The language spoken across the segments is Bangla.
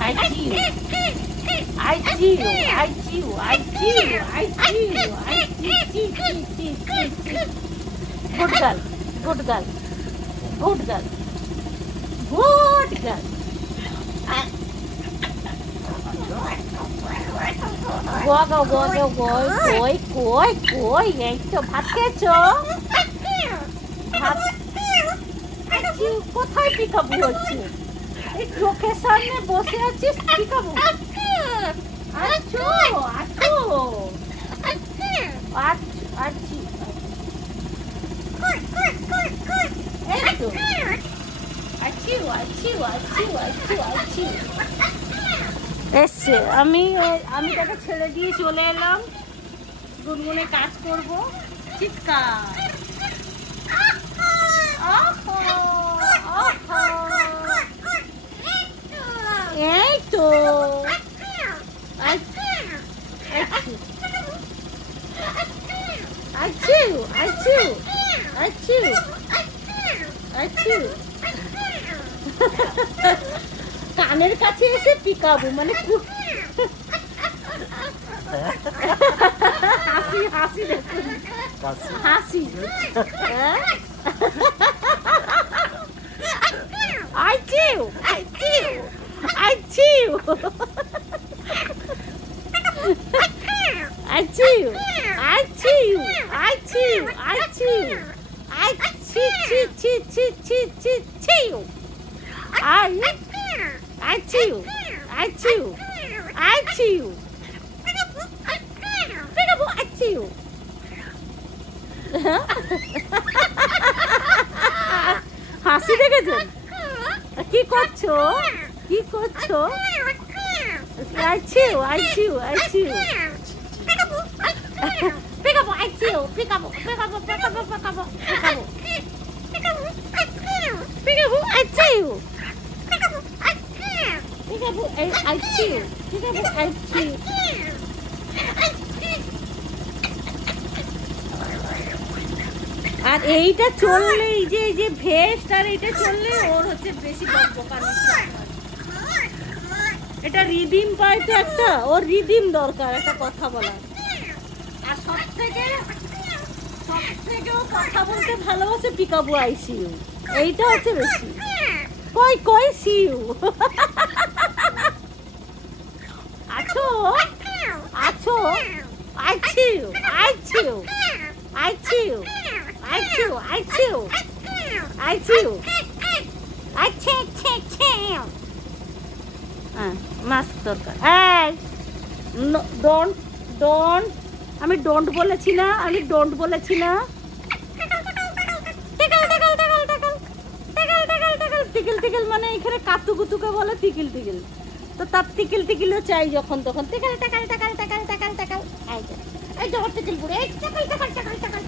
I chew. I chew. I chew. I chew. I chew. I chew. Good girl. Good girl. Good girl. Good girl. কই এই তো ভাত খেয়েছো? কোথায় পিকাবু হচ্ছে? এই চোখের সামনে বসে আছিস পিকাবু? আচ্ছা আচ্ছা আচ্ছা এসছে। আমি তাকে ছেড়ে দিয়ে চলে এলাম, গুনগুনে কাজ করবো। চিৎকার এই তো কানের কাছে এসে পিকাবো মানে হাসি হাসি দেখুন হাসি। I chew. I chew. I chew. I chew. I chew. I chew. I chew. I chew. Chew. I chew. I chew. I chew. Peekaboo. I chew. হাসি দেখেছেন? কি করছো? কি করছো? I chew. I chew. I chew. Peekaboo. Peekaboo. I chew. Peekaboo. Peekaboo. Peekaboo. Peekaboo. Peekaboo. Peekaboo. I chew. Peekaboo. I chew. Peekaboo. I chew. Peekaboo. I chew. আর এইটা চললে এই যে ভেস্ট আর এইটা চললে ওর হচ্ছে বেশি বকবকানি। এটা রিদিম পায় তো একটা, ওর রিদিম দরকার একটা কথা বলার। আর সব থেকে ও কথা বলতে ভালোবাসে পিকাবু আইসিইউ, এইটা হচ্ছে বেশি। কই সিইউ আছো আছো I chew. I chew. I chew. I chew. I chew. I chew. I chew. Mask দরকার। এই ডোন্ট আমি ডোন্ট বলেছি না, আমি ডোন্ট বলেছি না। টিকিল মানে এখানে কাতুকুতুকে বলে টিকিল। তো তার টিকিলও চাই যখন তখন। টিকাল এই জোর টিকিল পুরো এই টাকাল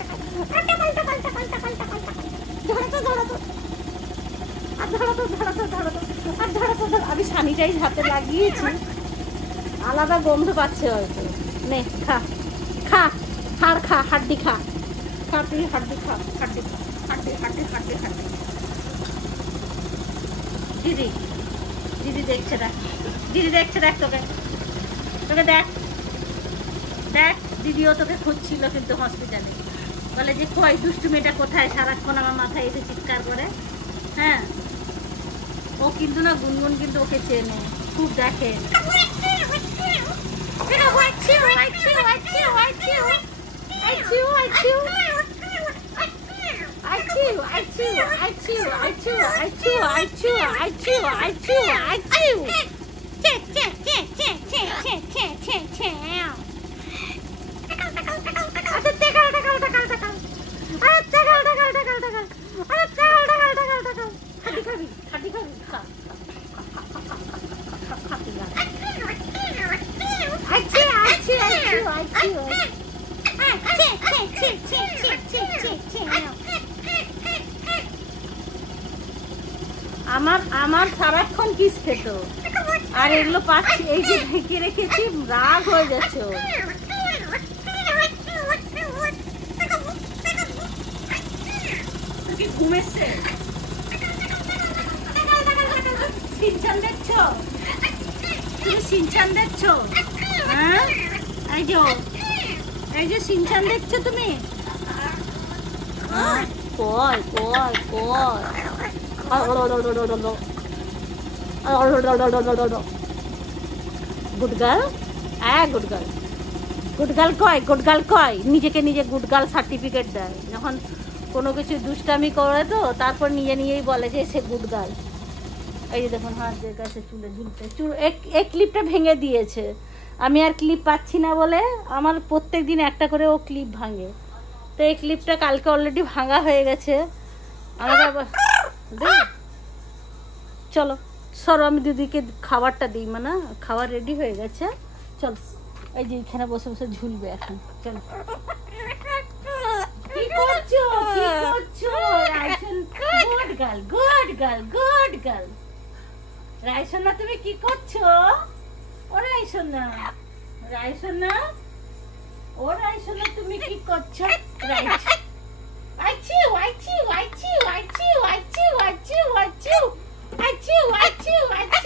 আমি স্যানিটাইজ হাতে লাগিয়েছি, আলাদা গন্ধ পাচ্ছে হয়তো। নে খা হাড় খা, হাড্ডি খা, তুই হাড্ডি খা, হাড্ডি। দিদি দেখছে, দেখ তোকে দেখ দিদিও তোকে খুঁজছিল কিন্তু হসপিটালে। বলে যে কই দুষ্টু মেয়েটা কোথায়, সারাক্ষণ আমার মাথায় এসে চিৎকার করে। হ্যাঁ ও কিন্তু না, গুনগুন কিন্তু ওকে চেনে, খুব দেখে। আমার সারাক্ষণ কিস খেত, আর এগুলো পাচ্ছি এই যে ঢেকে রেখেছি, রাগ হয়ে যাচ্ছে। ঘুম এসছে, সিনচান দেখছো? তুমি সিনচান দেখছো? হ্যাঁ, এই যে সিনচান দেখছো তুমি? কয় কয় কয় গুড গার্ল, হ্যাঁ গুড গার্ল, গুড গার্ল কয়, গুড গার্ল কয়, নিজেকে নিজে গুড গার্ল সার্টিফিকেট দেয় যখন কোনো কিছু দুষ্টামি করে, তো তারপর নিজে নিজেই বলে যে সে গুড গার্ল। এই যে দেখুন হাত দিয়ে কাছে চুলে ঝুলতে, এক ক্লিপটা ভেঙে দিয়েছে। আমি আর ক্লিপ পাচ্ছি না বলে আমার প্রত্যেক দিন একটা করে ও ক্লিপ ভাঙে, তো এই ক্লিপটা কালকে অলরেডি ভাঙা হয়ে গেছে। আমাকে আবার চলো সরো, আমি দিদিকে খাবারটা দিই, মানে খাবার রেডি হয়ে গেছে, চল। এই যে এখানে বসে বসে ঝুলবে এখন, চলো। কি করছো, কি করছো রাইসন? Good girl, good girl, good girl. রাইসোনা তুমি কি করছো? ও রাইসোনা, রাইসোনা, ও রাইসোনা তুমি কি করছো? আইছি আইছি আইছি আইছি আইছি আইছি আইছি আইছি আইছি আইছি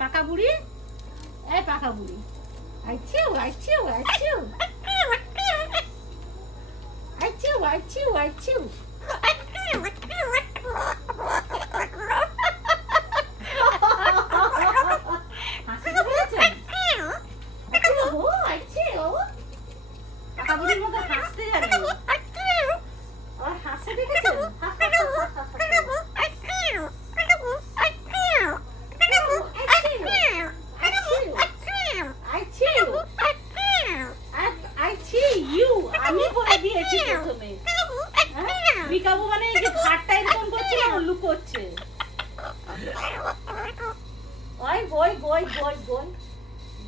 পাকা বুড়ি, এই পাকা বুড়ি, আইছিউ আইছিউ আইছিউ আইছিউ আইছিউ আইছিউ। পাকা বুড়ির মতো হাসতে জানে, আর হাসে দেখেছেন? আমি বলে দিয়েছি প্রথমে, বিকাবো মানে এই যে ঘাটটা এরকম করছে না, উল্লু করছে। ওই বই বই বই বই,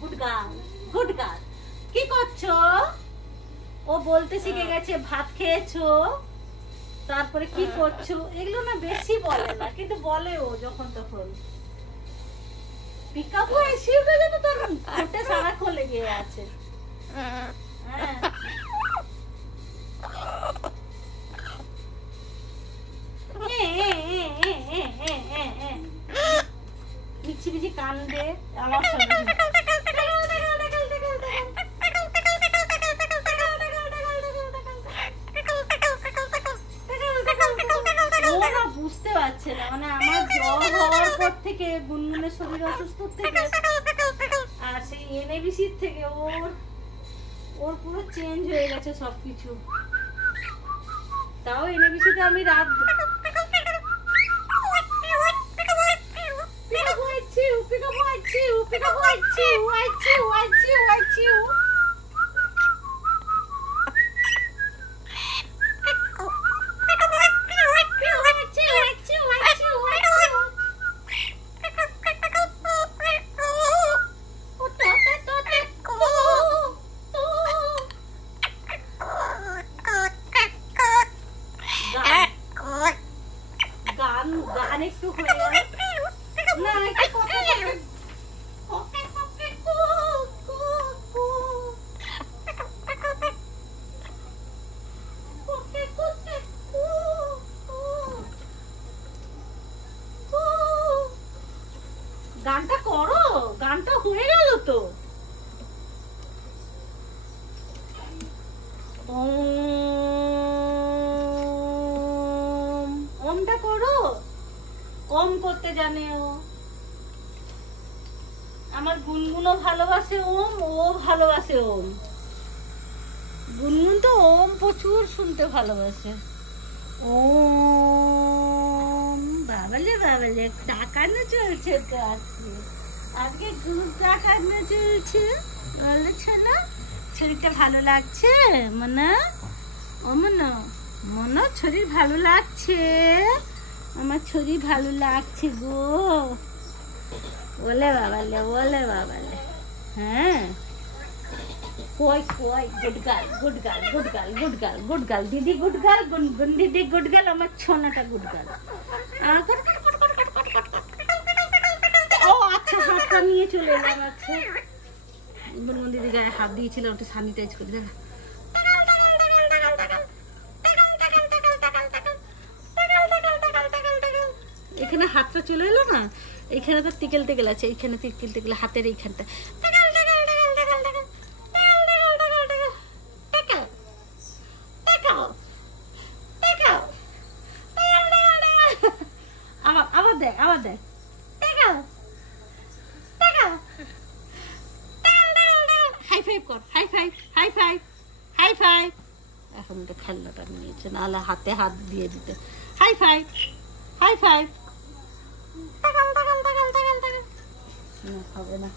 গুড গার্ল, গুড গার্ল। কি করছো? ও বলতে শিখে গেছে ভাত খেয়েছো, তারপরে কি করছো, এগুলো না বেশি বলে না, কিন্তু বলে ও যখন তখন। পিকাবো এসেও যেন তোর ঠোঁটে সারাক্ষণ লেগে আছে। হ্যাঁ, মিছি মিছি কান্দে আমার সঙ্গে। বুঝতে পারছে না, মানে আমার জ্বর হওয়ার পর থেকে, গুনগুনের শরীর অসুস্থ থেকে, আর সেই এনএবিসির থেকে ওর পুরো চেঞ্জ হয়ে গেছে সবকিছু। তাও এনএবিসিতে আমি রাত গান একটু হয়ে গেল না, একটু গানটা করো, গানটা হয়ে গেল তো। ওমটা করো, ওম করতে জানে ও। আমার গুনগুনও ভালোবাসে ওম, ও ভালোবাসে ওম। গুনগুন তো ওম প্রচুর শুনতে ভালোবাসে। ওম বাবালে বাবালে, টাকানো চলছে তো আজকে, আজকে গুড টাকানো চলছে। বলেছ না শরীরটা ভালো লাগছে মনা? ও মনা, মনা শরীর ভালো লাগছে, আমার শরীর ভালো লাগছে গো। বলে বাবালে, বলে বাবালে। হ্যাঁ, কই কই, good girl, good girl, good girl, good girl, good girl, দিদি গুড গার্ল, গুনগুন দিদি গুড গার্ল, আমার ছোনাটা গুড গার্ল। ও আচ্ছা, হাতটা নিয়ে চলে এলাম। আচ্ছা, গুনগুন দিদি গায়ে হাত দিয়েছিল, ওটা স্যানিটাইজ করে দেবে। হাতটা চলে এলো না, এইখানে তো টিকেল টিকেল আছে, এইখানে টিকেল টিকেল হাতের এইখানটা টিকেল tickle tickle tickle tickle tickle tickle tickle টিকেল। আবার দেখ, আবার দেখ, tickle tickle tickle. High five কর, high five, high five, high five. এখন তো খেলনাটা নিয়েছে, নাহলে হাতে হাত দিয়ে দিতে। High five, high five. হবে না।